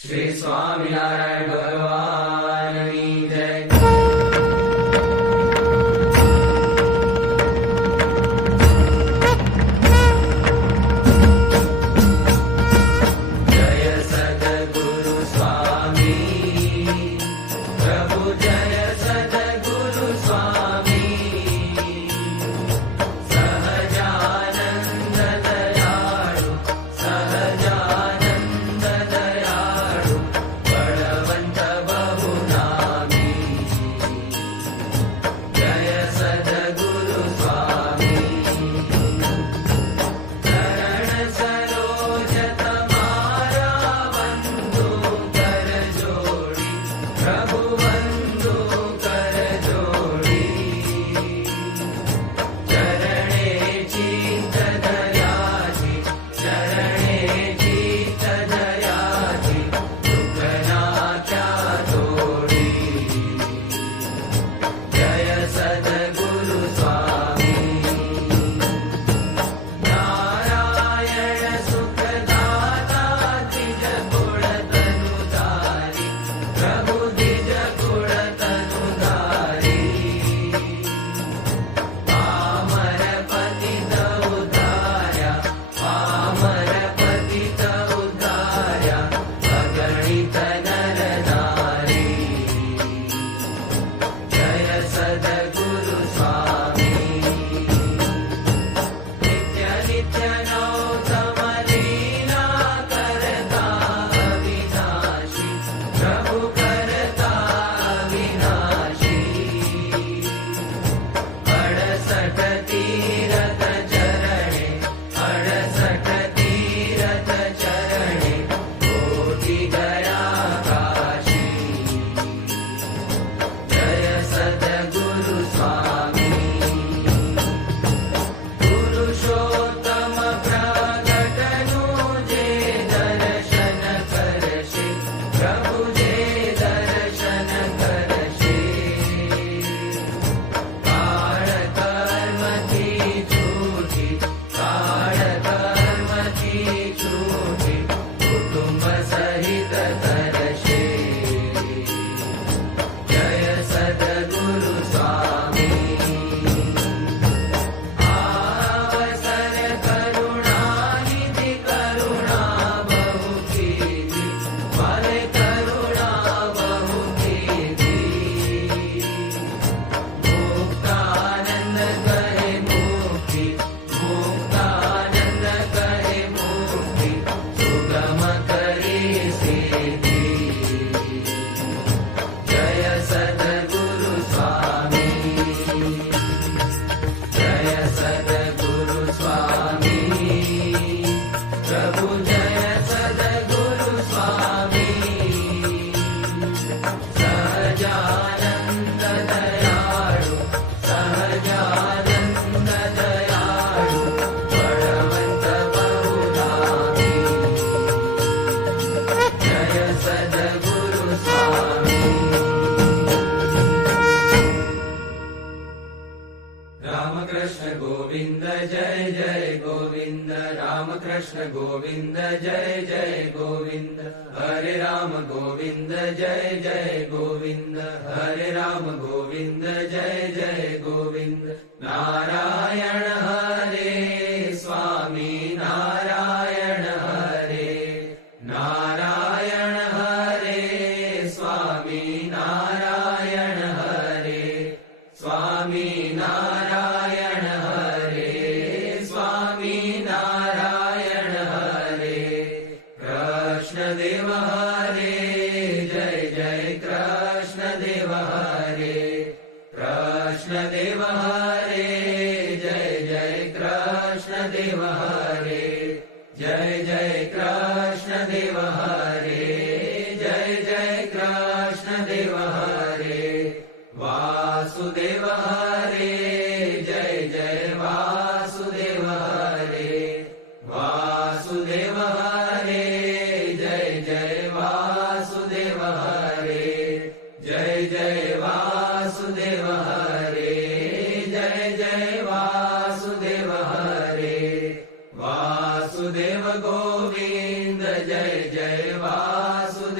श्री स्वामिनारायण भगवान की जय। जय सद्गुरु स्वामी प्रभु, जय सद्गुरु स्वामी, सहजानंद दयाळु, सहजानंद दयाळु, बळवंत बहुनामी। जय सद्गुरु स्वामी, चरण सरोज तमारा वंदो कर जोड़ी, प्रभु वंदो कर जोड़ी। चरणे चित्त दयाची, चरणे चित्त दयाची, दुखना क्या तोड़ी। जय सद्गुरु स्वामी, नारायण सुखदाता द्विज गुण तनुधारी, प्रभु द्विज गुण तनुधारी। पामर पतित उद्धार्या, पामर पतित उद्धार्या, अगणित नर नारी। जय सद्गुरु स्वामी, नित्य नित्य नौतम लीला करता अविनाशी, प्रभु करता अविनाशी। 68 तीरथ चरणे, 68 तीरथ चरणे, कोटि गया काशी। जय सद्गुरु स्वामी, पुरुषोत्तम प्रगटनु जे दर्शन करशे, प्रभु जे दर्शन करशे। काळ कर्म की छूटी, काळ कर्म की छूटी, कुटुंब सहित तरशे। जय सद्गुरु स्वामी, आवसर करुणानिधि, करुणा बहु कीधी, फले करुणा बहु कीधी। मुक्तानंद करे मुक्ति, मुक्तानंद करे मुक्ति, सुगम करे सिद्धि। जय सद्गुरु स्वामी, जय सद्गुरु स्वामी, प्रभु जय सद्गुरु स्वामी। सहजानंद दयाळु, सहजानंद दयाळु, बळवंत बहुनामी। जय सद्गुरु स्वामी। रामकृष्ण गोविंद जय जय गोविंद, रामकृष्ण गोविंद जय जय गोविंद, हरे राम गोविंद जय जय गोविंद, हरे राम गोविंद जय जय गोविंद। नारायण हरे स्वामी, नारायण हरे, नारायण हरे स्वामी, नारायण हरे, स्वामी नारायण हरे, स्वामी नारायण हरे। कृष्ण देव हरे, जय जय कृष्ण देव हरे, कृष्ण देव हरे, जय जय कृष्ण देव हरे, जय जय कृष्ण देव हरे, जय जय कृष्ण देव हरे। वासुदेव हरे, जय जय वासुदेव हरे, वासुदेव हरे, जय जय वासुदेव हरे, जय जय वासुदेव हरे, जय जय वासुदेव हरे। वासुदेव गोविंद जय जय वासुदेव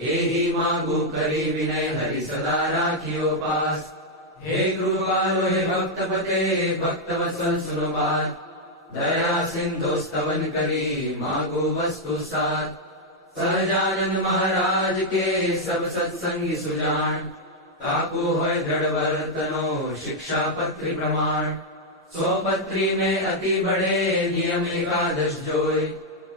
એહી માગુ કરી વિનય હરિ સદા રાખ્યો પાસ. હે કૃપાલો હે ભક્તપતે ભક્ત વત્સલ સુનો બાત. દયા સિંધો સ્તવન કરી માગુ વસ્તુ સાત. સહજાનંદ મહારાજ કે સબ સત્સંગી સુજાણ. કાકુ હોય દ્રઢ વર્તનો શિક્ષાપત્રી પ્રમાણ. સોપત્રી में અતિ બડે નિયમ એકાદશ જોય.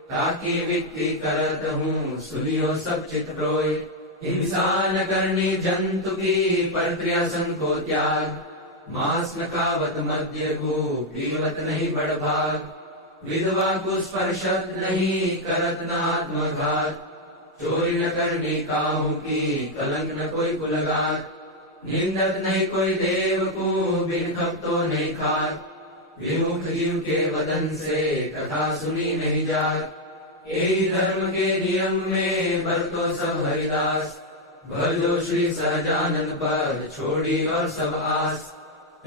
તાકી વિક્તિ કરત હું સુલિયો સબ ચિત પ્રોય. हिंसा न करनी जंतु की परत्र्यसन को त्याग. मांस न खावत मद्य को पीवत नहीं बड़भाग. विधवा को स्पर्शत नहीं करत न आत्मघात. चोरी न करनी काहू की कलंक न कोई कुलगात. निंदत नहीं कोई देव को बिन खपतो नहीं खात. विमुख जीव के वदन से कथा सुनी नहीं जात. यही धर्म के नियम में बरतो सब हरिदास. भजो श्री सहजानंद पद छोड़ी और सब आस.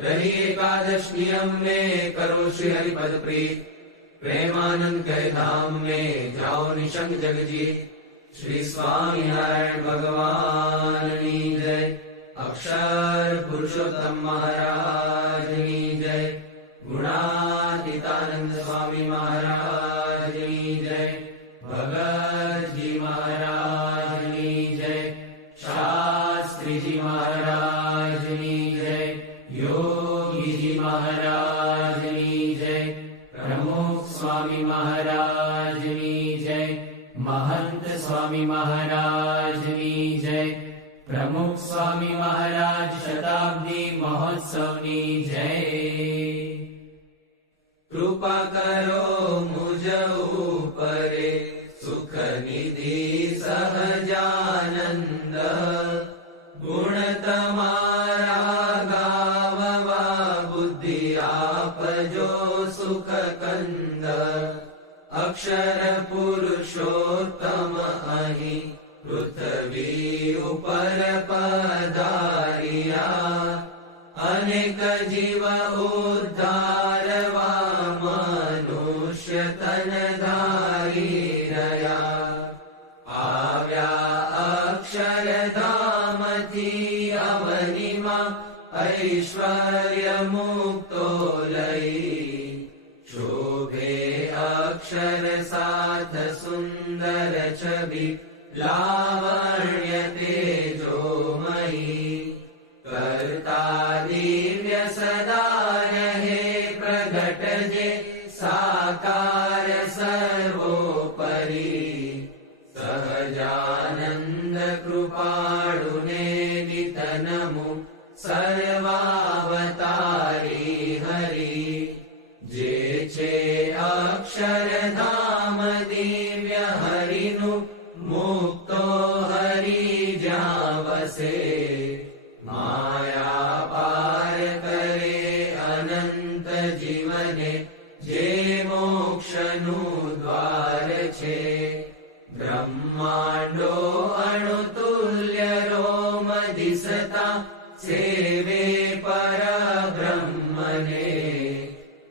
रही एकादश नियम में करो श्री हरिपद प्रीत. प्रेमानंद के धाम में जाओ निशंक जगजीत. श्री स्वामी नारायण भगवान की जय. अक्षर पुरुषोत्तम महाराज की जय. गुणातीतानंद स्वामी महाराज की जय. भगत जी महाराज की जय. शास्त्री जी महाराज की जय. योगी जी महाराज की जय. प्रमुख स्वामी महाराज की जय. महंत स्वामी महाराज की जय. प्रमुख स्वामी महाराज शताब्दी महोत्सव की जय. कृपा करो मुझ ऊपरे सुख निधि सहजानंद. गुण तमारा गाववा बुद्धि आप जो सुख कंद. अक्षर पुरुषोत्तम अहि पृथ्वी ऊपर पधारिया. अनेक जीव उद्धारवा मनुष्य तन धारी रया. आव्या अक्षरधाम थी अवनिमा ऐश्वर्य मुक्तो लई. शोभे अक्षर साथ सुंदर छवि लावण्य तेजोमयी. करता दिव्य सदा रहे प्रगट जे साकार सर्वोपरि. सहजानंद कृपाळुने नितनमु सर्वावतारी हरि. जे छे अक्षरधाम दिव्य हरिनु मुक्तो हरि ज्યાં વસે. माया पार करे अनंत जीवने जे मोक्षनु द्वार छे. ब्रह्मांडो अणुतुल्य रोम दिसता सेवे पर ब्रह्मने.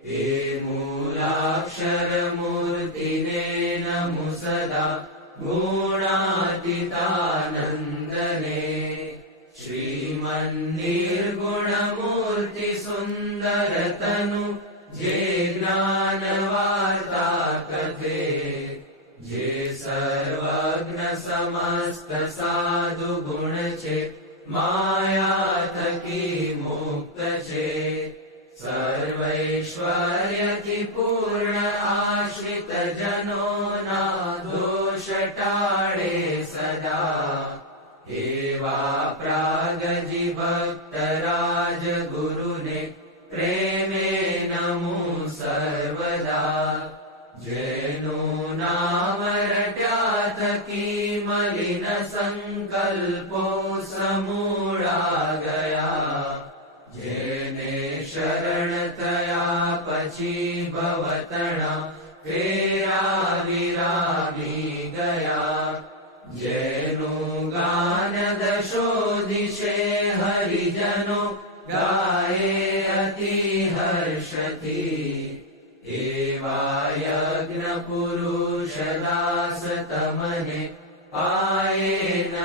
ते मूलाक्षर मूर्तिने नमु सदा गुणातीतानंदने. श्रीमन्निर्गुण मूर्ति सुंदर तनु जे ज्ञान वार्ता कथे. जे सर्वज्ञ समस्त साधु गुण छे माया थकी मुक्त छे. सर्वैश्वर्य की पूर्ण आश्रित जनों ना दोष टाळे सदा. एवा प्रागजी भक्त राज गुरुने प्रेमे नमो सर्वदा. जेनु नाम रट्या थकी मलिन संकल्पो समूळा गया. जेने शरण थया पछी भवतणा फेरा विरागी गया. जेनु गान दशो दिशे हरिजनो गाये अति हर्षति. एवा यज्ञ पुरुष दास तमने पाये न